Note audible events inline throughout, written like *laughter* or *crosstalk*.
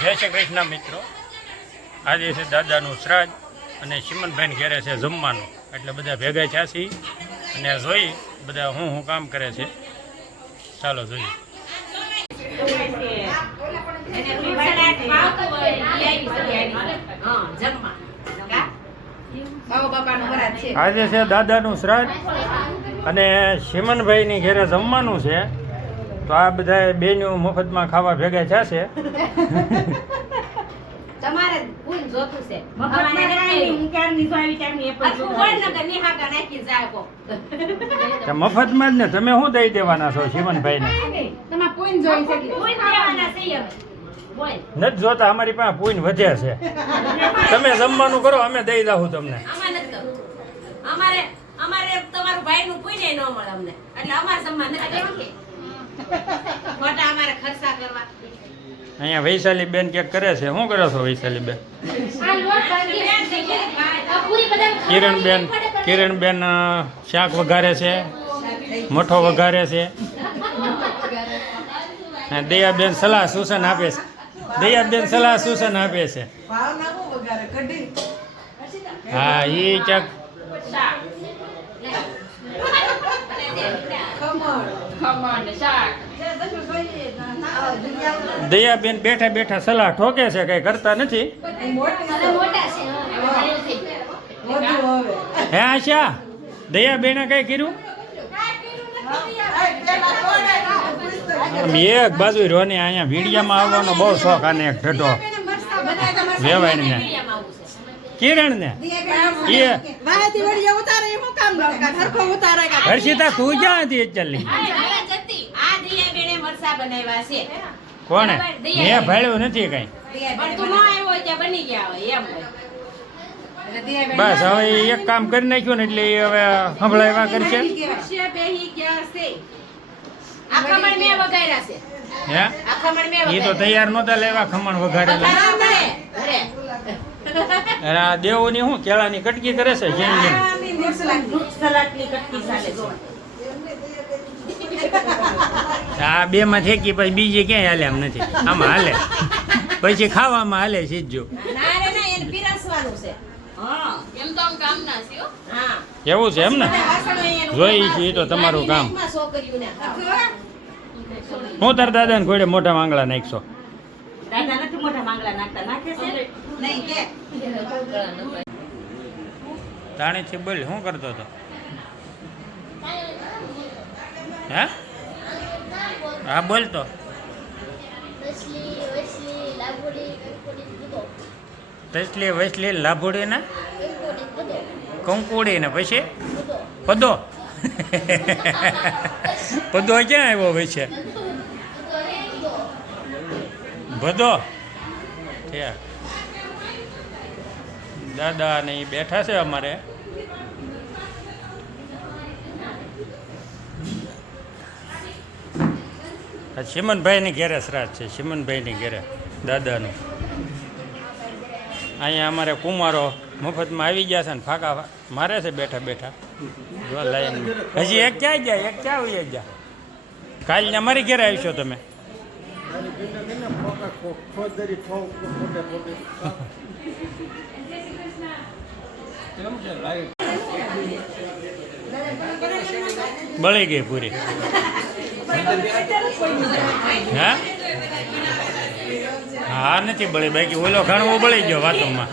જય શ્રી કૃષ્ણ મિત્રો. આજે છે દાદાનું શ્રાદ્ધ અને સિમનભાઈને ઘેરે છે જમવાનું. એટલે બધા ભેગા થયા અને જોઈ બધા હું હું કામ કરે છે. ચાલો જોઈએ. આજે છે દાદાનું શ્રાદ્ધ અને સિમનભાઈની ઘેરે જમવાનું છે. તો આ બધા બેનું મફતમાં ખાવા ભેગા થયા છે. *laughs* તમારે પૂન જોતું છે. મફતમાં નહીં, હું ક્યારની જો આવી ત્યારની એ પણ આખું જોતા હોય. વડનગર નિહાકા નાખી જાય કો. *laughs* તો મફતમાં જ ને તમે શું દઈ દેવાના છો સિમનભાઈને તમારે પૂન જોઈ છે પૂન દેવાના છે હવે. નથી જોતા અમારી પાસે પૂન વધે છે. તમે જમવાનું કરો અમે દઈ દઉં તમને. અમારે અમારે તમારું ભાઈનું પૂન ન મળે અમને. એટલે અમારે કરવું. ખોટા અમારે ખર્ચા કરવા. અહીંયા વૈશાલી બેન ક્યાંક કરે છે? શું કરો છો વૈશાલી બેન કિરણ બેન કિરણબેન બેન શાક વઘારે છે મઠો વઘારે છે. દયાબેન સલાહ સૂચન આપે છે. દયાબેન સલાહ સૂચન આપે છે. હા એ દયાબેન બેઠા બેઠા સલાહ ઠોકે છે કઈ કરતા નથી? હે આશા? દયાબેને કઈ કર્યું? આમ એક બાજુ રોની અહીંયા વીડિયામાં આવવાનો બહુ શોખ આને એક ઢઢો વેવાઈને. કિરણ ને. હર્ષિતા તું ક્યાં હતી ચાલી આ હવે જતી. આ દિયા બેને મરચાં બનાવ્યા છે. કોણે? મેં ભાળ્યું નથી કઈ. પણ તું ન આવ્યો હોય ત્યાં બની ગયા હોય એમ હોય. બસ હવે એક કામ કરી નાખ્યું ને એટલે હવે સંભળાવ્યા કરશે. વર્ષે બેહી ગયા છે. આ ખમણ મેં વઘાર્યા છે. હે? આ ખમણ મેં એ તો તૈયાર નહોતા લેવા ખમણ વઘારેલા. દેવોની શું કેળાની કટકી કરે છે જેમ જેમ. *laughs* આ બે માં થેકી પછી બીજી ક્યાંય હાલે એમ નથી. આમાં હાલે. પછી ખાવામાં હાલે સીધું. ના રે ના એને પીરસવાનું છે. હા. હા. એવું છે એમ ને? જોઈ છે તો તમારું કામ. હું તાર દાદાને ઘોડે મોટા માંગલા નાખશો. દાદા નથી મોટા માંગલા નાખતા નાખે છે? નહીં, કે? તાણીથી બોલ, શું કરતો હતો? હે? હા, બોલ તો. તસલી વસલી, લાભોડી ને? કંકોડી ને, પછી. પદો. પદો ક્યાં આવ્યો હોય છે. ભદો. ત્યાં. દાદા ને એ બેઠા છે અમારે. સિમનભાઈની ઘેરે શ્રાદ્ધ છે સિમનભાઈની ઘેરે, દાદાનું. અહીંયા અમારે કુમારો મફતમાં આવી ગયા છે ને ફાકા મારે છે બેઠા બેઠા. જો લાઈન. હજી એક ક્યાં ગયા એક ક્યાં આવી ગયા કાલને અમારી ઘેરે આવશો તમે. બળી ગઈ પૂરી. હા? હા નથી બળી. બાકી ઓલો ઘણવો બળી ગયો વાતોમાં.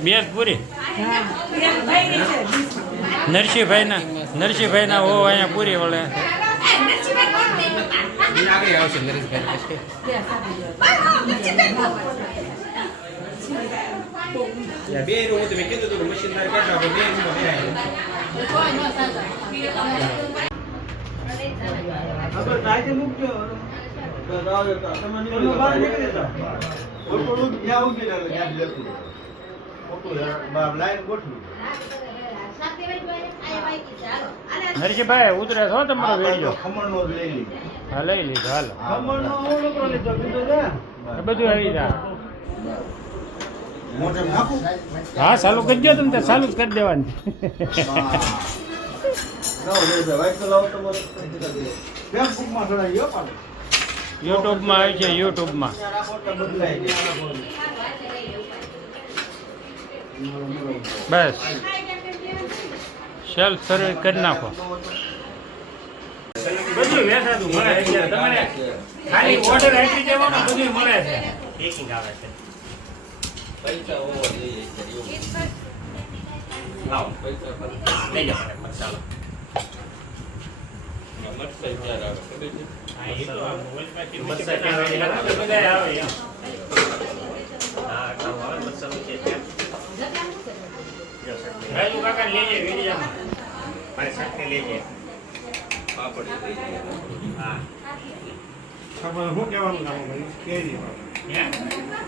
બે પૂરી. હા. એમ ભાઈ ની છે નરસિંહભાઈના નરસિંહભાઈના ઓ વળે બે રૂમ હતું કીધું હતું મશીન તારે કાઢવા બે રૂમ આગળ કાંઈ મૂકજો તમે બહાર નીકળી જ્યાં ઊભી રહે ત્યાં. ખોટું યાર, લાઈન ગોઠવી નરસિંહભાઈ ઉતરે છો તમારો વેડિયો? ખમણનો જ લઈ લીધો. હા લઈ લીધો હાલ. ખમણનો હું નકરો લીધો, બીજો. એ બધું આવી જા હા ચાલુ કરી દો તમે ચાલુ જ કરી દેવાની. યુટ્યુબમાં આવી છે યુટ્યુબમાં. બસ. સેલ્ફ સર્વે કરી નાખો. બધું વેચાતું મળે અત્યારે. તમારે ખાલી ઓર્ડર આપી દેવાનો બધું મળે છે. પેકિંગ આવે લાવો. લઈ જાઓ. આવે. રાજુ કાકા લેજે વિડીયામાં મારી સાથે લેજે હા શું કહેવાનું કામ ભાઈ કેરી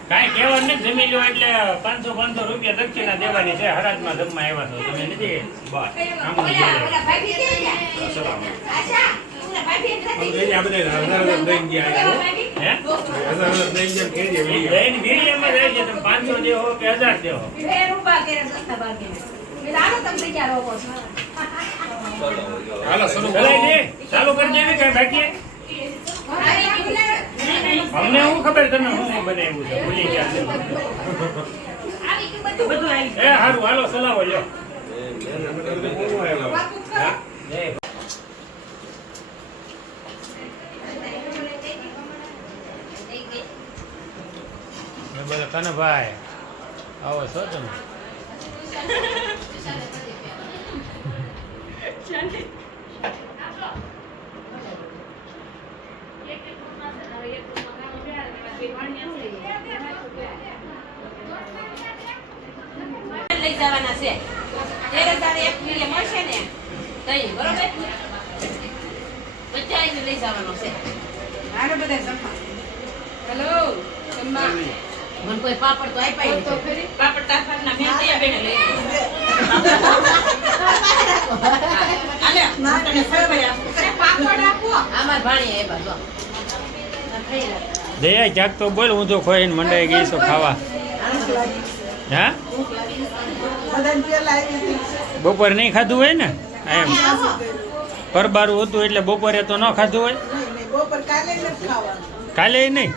કાંઈ કહેવાનું નથી જમી લો એટલે પાંચસો પાંચસો રૂપિયા દક્ષિણા દેવાની છે હરાજમાં જમવા આવ્યા છો. તમે નથી? બસ. આમ બધા હે? પાંચસો દેવો કે હજાર દેવો ચાલુ કરી દેવી કઈ બાકી? અમને શું ખબર તમે શું બને એવું છે? ભૂલી ગયા છે. બધું આવી એ સારું હાલો ચલાવો લ્યો ગયું. એ બોલે કનભાઈ આવો છો તમે? લઈ જવાના છે. ત્યારે તારે એક મિલે મળશે ને? તઈ બરોબર? એને લઈ જવાનો છે. હાલો બધા જમવા. હેલો જમવા. મને કોઈ પાપડ તો આપ્યા તો ખરી. પાપડ તાફાના મેં ત્યાં બેને લઈ આલે ના તને ફરવાય આપો. પાપડ આપો. આમાર ભાણી આવ્યા જો. દયા ક્યાંક તો બોલ હું તો ખોઈને મંડાઈ ગઈ છું ખાવા. હા? બપોર નહીં ખાધું હોય ને? એમ. પરબારું હતું એટલે બપોરે તો ન ખાધું હોય? કાલે નહીં?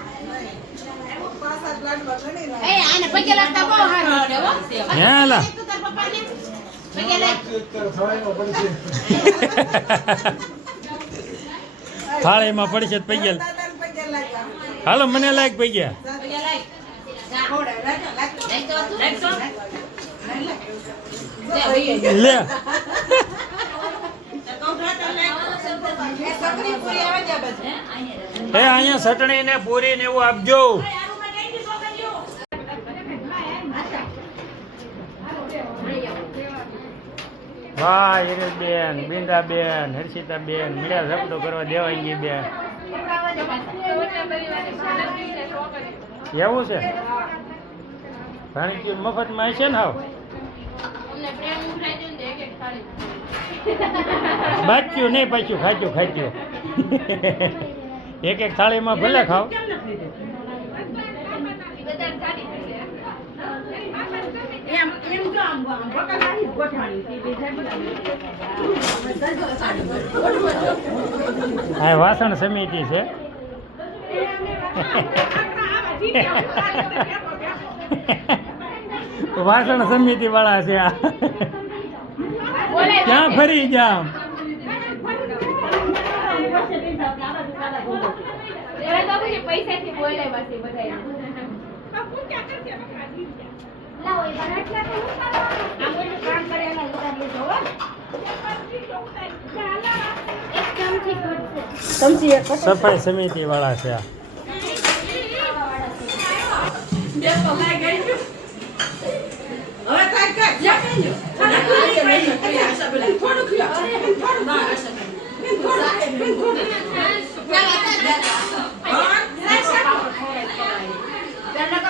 થાળીમાં પડશે પૈયા હાલો, મને લાયક છે બસ એ અહીંયા ચટણી ને પૂરી ને એવું આપજો. વાહ હિરેશબેન બિંદાબેન હર્ષિતાબેન મીડા ઝપડો કરવા દેવાઈ ગઈ બેન. એવું છે? ભાણી મફતમાં છે ને હાવ? બાચ્યું નહીં પાછું ખાચ્યું ખાચ્યું એક એક થાળીમાં ભલે ખાવ એમ એમ જો આમ આમ બકાલાની ગોઠવાણી છે બે જાય આ વાસણ સમિતિ છે. વાસણ સમિતિ વાળા છે આ. ક્યાં ફરી જામ પૈસાથી બોલાવ્યા છે બધા લાવો એ આમ બધું કામ કરેલા ઉતાર લેજો હો એકદમથી ઘટશે સફાઈ સમિતિ વાળા છે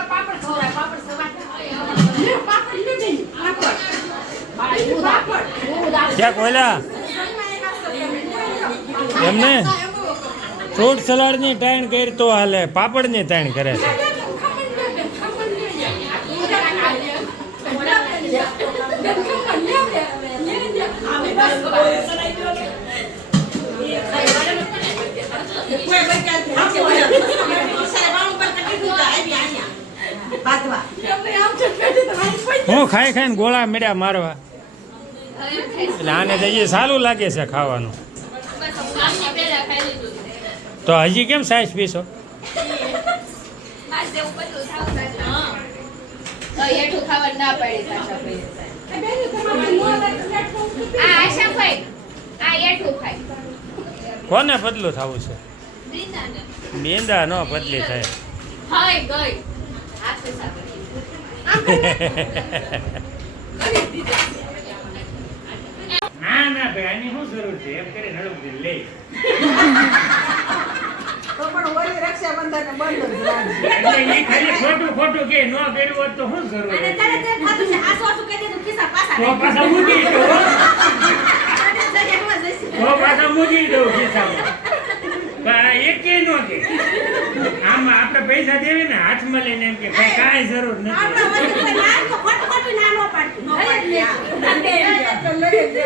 પાપડ ખવડાય પાપડ. પાપડ. ક્યાં કોયલા એમને? ફ્રૂટ સલાડની ટાઈણ કરી તો હાલે, પાપડની ટાઈણ કરે છે. Thank you. હું ખાઈ ખાઈને ગોળા મેળ્યા મારવા. એટલે આને તો હજી સારું લાગે છે ખાવાનું. તો હજી કેમ સાઈઝ પીશો? કોને બદલું થવું છે? બેંદા મેંદા ન બદલી થાય. ના ના ભાઈ આની શું જરૂર છે? એમ કરીને હળવું લે. તો પણ ઓલી રક્ષાબંધન બંધ એટલે ઈ ખાલી ખોટું ખોટું કે ન કર્યું હોત તો શું જરૂર અને તરત જ થાતું છે. આસુ આસુ કહી દીધું ખિસ્સા પાછા તો પાછા મૂકી દો તો પાછા મૂકી દઉં ખિસ્સામાં. એકેય નો કે? આમાં આપણે પૈસા દેવી ને હાથમાં લઈને એમ કે ભાઈ કાંઈ જરૂર નથી. દે દે.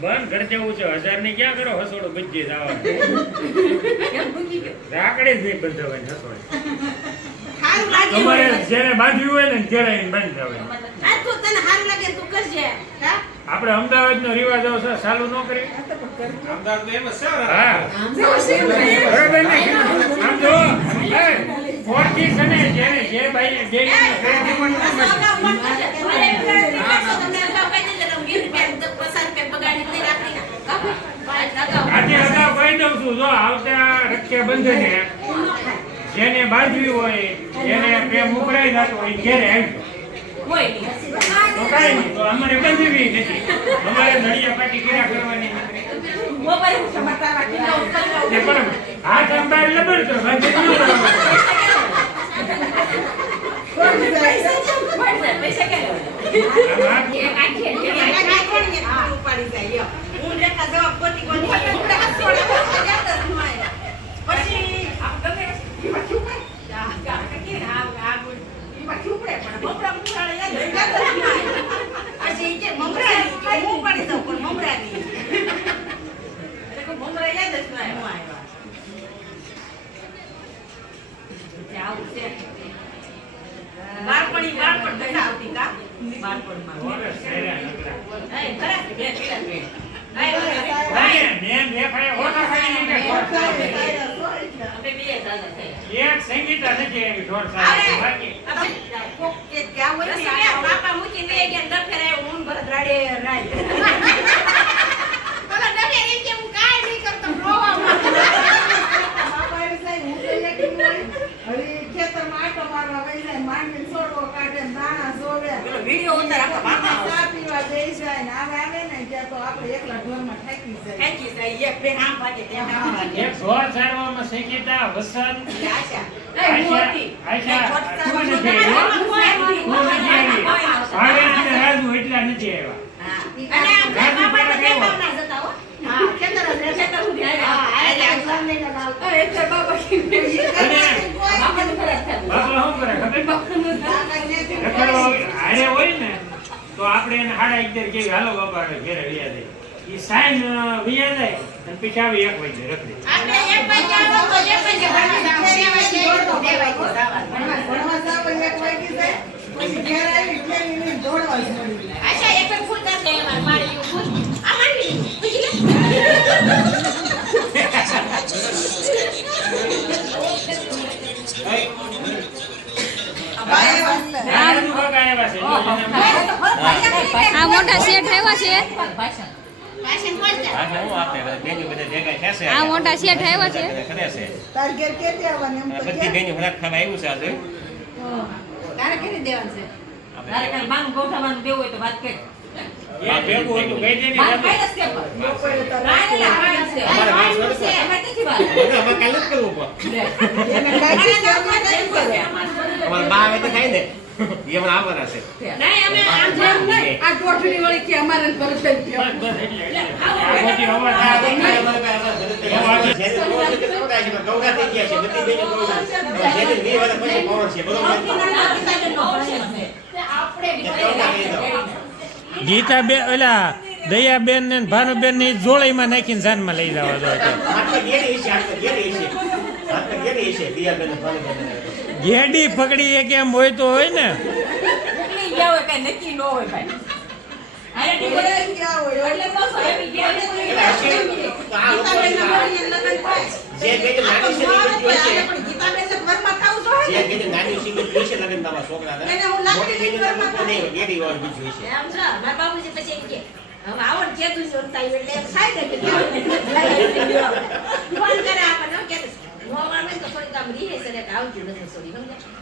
બંધ કરી દેવું છે. હજારની ક્યાં કરો? હસોડો બચી જવાનું રાખડે જ નહીં બંધાવાની હસોડી. તમારે જેને બાંધ્યું હોય ને ત્યારે એને બંધ હા? આપણે અમદાવાદ નો રિવાજ આવશે ચાલુ ન કરી અમદાવાદ તો એમ જ છે રક્ષાબંધને જેને બાંધવી હોય જેને પ્રેમ ઉભરાઈ જતો હોય ઘેરે આવી તો કાંઈ નહીં. તો અમારે બાંધવી નથી. અમારે નળિયા પાટી કર્યા કરવાની પણ હાથ અંબાર તો રહેવાનું. પૈસા છે? પૈસા ક્યાં લેવાના? આમ હાથ- એક આખી એક નાખવાની એક આ ઉપાડી જાય, યો. હું રેખા જવાબ ખોટી ખોટી. હું હાથ છોડે, હું જાત જ ન આવ્યા. પછી આમ ગમે એમાં શું કરે? આ ગામડે કે આ આ એમાં શું કરે? પણ મમરા મુરાળે યાદ હોય, જાત જ ન આવ્યા. પછી ઈ કે મમરાની, કે હું ઉપાડી દઉં, પણ મમરાની. એટલે કે મમરા યાદ જ ન આવ્યા. એટલે આવું છે. બાળપણી બાળપણ પહેલા આવતી કા બાળપણમાં ઓરે શેરા નકરા. એ ખરા છે, બે ખરા છે. આ એ ભાઈ, નેમ દેખાય, ઓછા ખાઈ ને ઢોર સાહેબ. અમે બે દાદા થયા. એક સંગીતા નથી આવી ઢોર સાહેબ. બાકી આપણે કોક કે ક્યાં હોય ને, આ બાપા મૂકીને બે ગયા, ન ફેરાય, હું ને ભરત રાડે રાડ. પેલા ડગે એમ કે હું કાંઈ નહીં કરતો રોવા માંડું. બાપા એમ થાય, હું તો એકલી હોય. હવે ખેતરમાં આંટો મારવા વહી જાય, માંડવીને છોડવો કાઢે ને દાણા જોવે. ચા જાય ને આવે આવે ને ત્યાં તો આપણે એકલા ઢોરમાં થાકી જાય. એક ઢોર સારવામાં સંગીતા, વસંત, આશા. આશા, આશા, તું નથી તું નથી આવી. ભાવેશ રાજુ એટલા નથી આવ્યા. અને આમ ઘર બાપાને દેખાવના જતા હો. હા, ખેતર જ રહે, ખેતર સુધી આવ્યા. હા, લઈને આવતા. બાપા અને બાપાને ફરક થાય. બાપા શું કરે ખબર? બાપાને નથી. રખડવા હોય- હારે હોય ને તો આપણે એને સાડા અગિયાર કેવી હાલો બાપા ઘેરે વ્યા દે એ સાઈન વ્યા જાય અને પીછા આવી એક વાગે રખડે. અચ્છા એક વાગે આવો તો આ મોટા શેઠ આવ્યા છે. આ મોટા શેઠ આવ્યા છે. બધી કે. બેનો આવ્યું છે આજે. તારે કેવી દેવાનું છે? આપણે એ ભેગું હતું કહી દે ને રાજુ. લોકોએ તો વાત કરે. અમારે બા આવે તો થાય ને. ગીતા બે ઓલા દયાબેન ને ભાનુબેનની જોડાઈમાં નાખીને જાનમાં લઈ જવા દો ઘેડી પકડી એક એમ હોય તો હોય ને. બાપુજી હવે આવડ કેતું છે એટલે સાઈડ *laughs* ફોન કરે નોમાં હોય તો થોડીક આમ રીહે છે એટલે આવતી નથી સોરી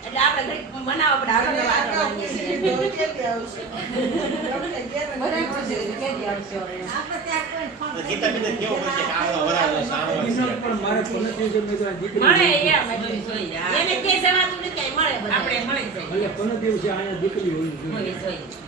એટલે આપણે ઘડી બનાવો આપણે આગળ વાત મળે એ મળે આપણે મળે દીકરી હોય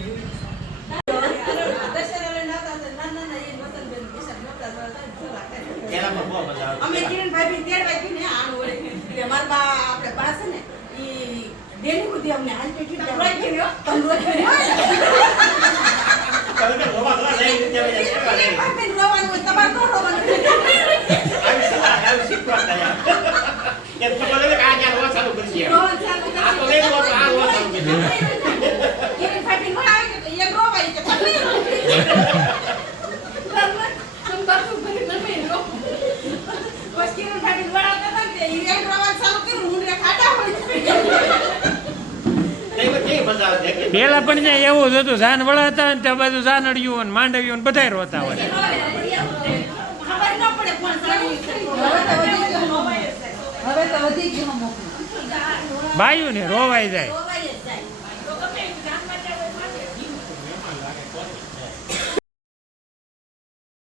પેલા પણ ત્યાં એવું જ હતું ઝાન વળાતા ને ત્યાં બાજુ બધું ઝાનડિયું ને માંડવ્યું ને બધા રોતા હોય. બાયું ને રોવાઈ જાય.